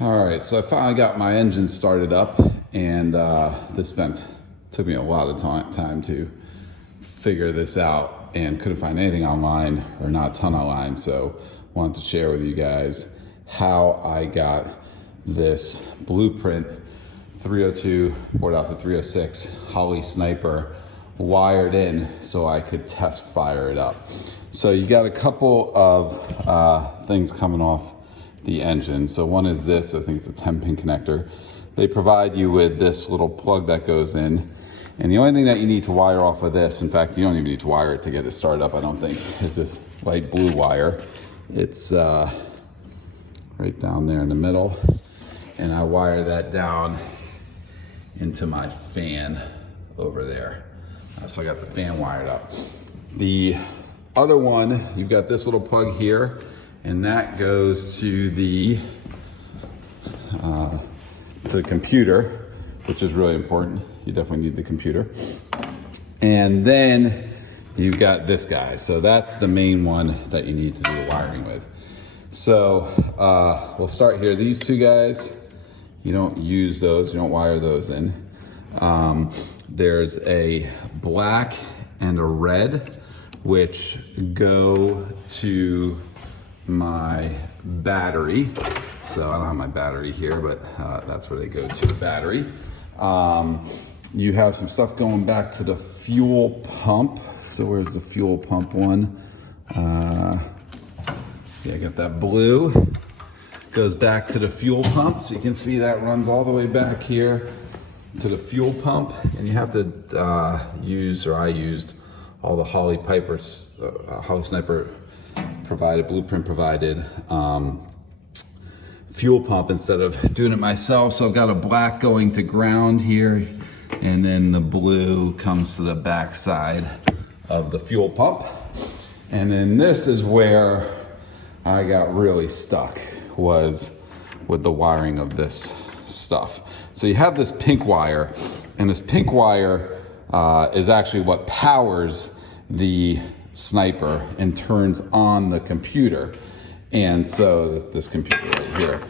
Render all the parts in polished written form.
All right, so I finally got my engine started up, and took me a lot of time to figure this out, and couldn't find anything online, or not a ton online, so wanted to share with you guys how I got this Blueprint 302 board out the 306 Holley Sniper wired in so I could test fire it up. So you got a couple of things coming off the engine. So one is this, I think it's a 10-pin connector. They provide you with this little plug that goes in, and the only thing that you need to wire off of this, in fact you don't even need to wire it to get it started up, I don't think, is this light blue wire. It's right down there in the middle, and I wire that down into my fan over there. So I got the fan wired up. The other one, you've got this little plug here, and that goes to the computer, which is really important. You definitely need the computer. And then you've got this guy. So that's the main one that you need to do the wiring with. So we'll start here. These two guys, you don't use those, you don't wire those in. There's a black and a red, which go to my battery. So I don't have my battery here, but that's where they go to, the battery. You have some stuff going back to the fuel pump. So where's the fuel pump one? Yeah, I got that blue. Goes back to the fuel pump. So you can see that runs all the way back here to the fuel pump. And you have to I used all the Holley Sniper provided, Blueprint provided fuel pump instead of doing it myself. So I've got a black going to ground here, and then the blue comes to the back side of the fuel pump. And then this is where I got really stuck, was with the wiring of this stuff. So you have this pink wire, and this pink wire is actually what powers the Sniper and turns on the computer. And so this computer right here.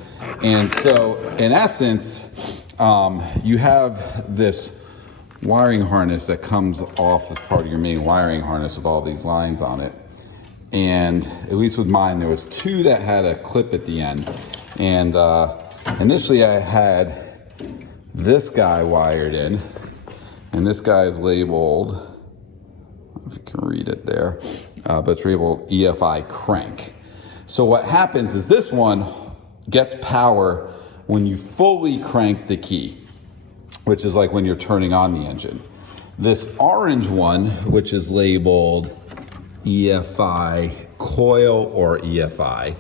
And so in essence, you have this wiring harness that comes off as part of your main wiring harness with all these lines on it. And at least with mine, there was two that had a clip at the end. And initially I had this guy wired in, and this guy is labeled, I don't know if you can read it there, but it's labeled EFI crank. So what happens is this one gets power when you fully crank the key, which is like when you're turning on the engine. This orange one, which is labeled EFI coil or EFI,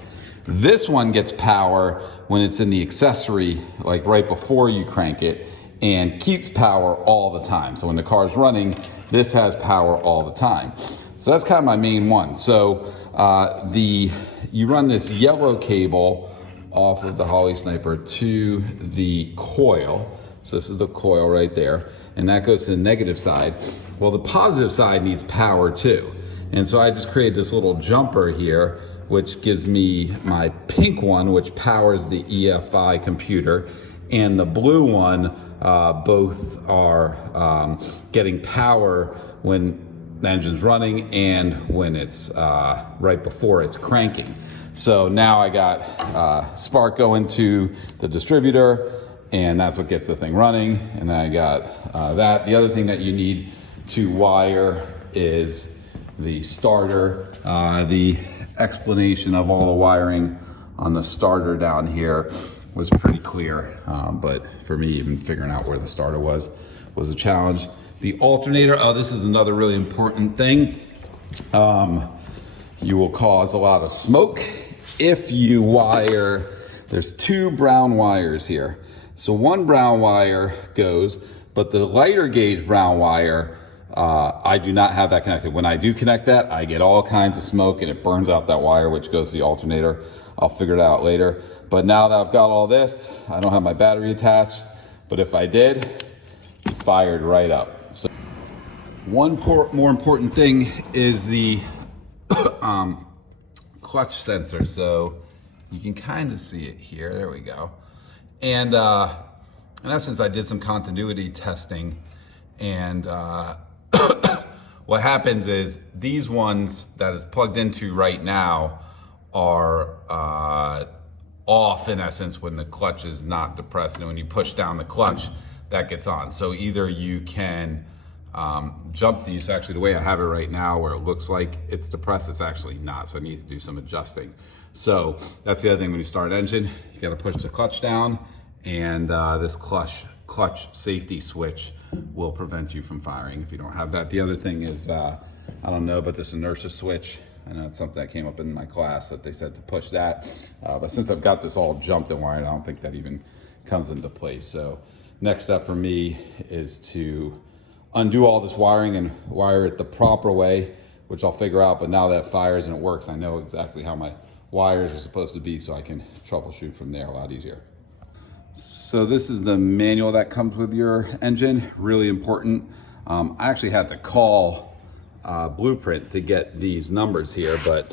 this one gets power when it's in the accessory, like right before you crank it, and keeps power all the time. So when the car's running, this has power all the time. So that's kind of my main one. So you run this yellow cable off of the Holley Sniper to the coil. So this is the coil right there, and that goes to the negative side. Well, the positive side needs power too. And so I just created this little jumper here, which gives me my pink one, which powers the EFI computer, and the blue one, both are getting power when the engine's running and when it's right before it's cranking. So now I got spark going to the distributor, and that's what gets the thing running. And then I got that. The other thing that you need to wire is the starter. The explanation of all the wiring on the starter down here was pretty clear, but for me, even figuring out where the starter was a challenge. The alternator, this is another really important thing. You will cause a lot of smoke if you wire, there's two brown wires here. So one brown wire goes, but the lighter gauge brown wire, I do not have that connected. When I do connect that, I get all kinds of smoke and it burns out that wire, which goes to the alternator. I'll figure it out later. But now that I've got all this, I don't have my battery attached, but if I did, it fired right up. So one more important thing is the clutch sensor. So you can kind of see it here. There we go. And in essence, I did some continuity testing, and what happens is these ones that it's plugged into right now are off in essence when the clutch is not depressed, and when you push down the clutch, that gets on. So either you can jump these. Actually, the way I have it right now, where it looks like it's depressed, it's actually not. So I need to do some adjusting. So that's the other thing when you start an engine, you got to push the clutch down, and this clutch safety switch will prevent you from firing if you don't have that. The other thing is, I don't know, but this inertia switch, I know it's something that came up in my class that they said to push that. But since I've got this all jumped and wired, I don't think that even comes into place. So next step for me is to undo all this wiring and wire it the proper way, which I'll figure out. But now that it fires and it works, I know exactly how my wires are supposed to be, so I can troubleshoot from there a lot easier. So this is the manual that comes with your engine, really important. I actually had to call Blueprint to get these numbers here, but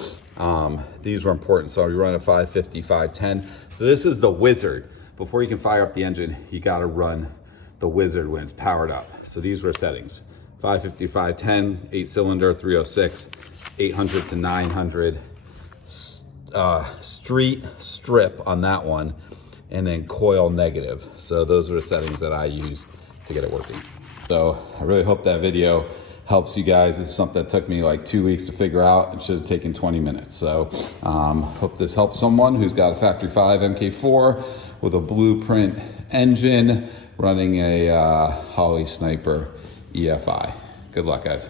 these were important. So we run a 550, 510. So this is the wizard. Before you can fire up the engine, you gotta run the wizard when it's powered up. So these were settings: 550, 510, 8-cylinder, 306, 800 to 900, street strip on that one, and then coil negative. So those are the settings that I used to get it working. So I really hope that video helps you guys. This is something that took me like 2 weeks to figure out. It should have taken 20 minutes. So hope this helps someone who's got a Factory 5 MK4 with a Blueprint engine running a Holley Sniper EFI. Good luck, guys.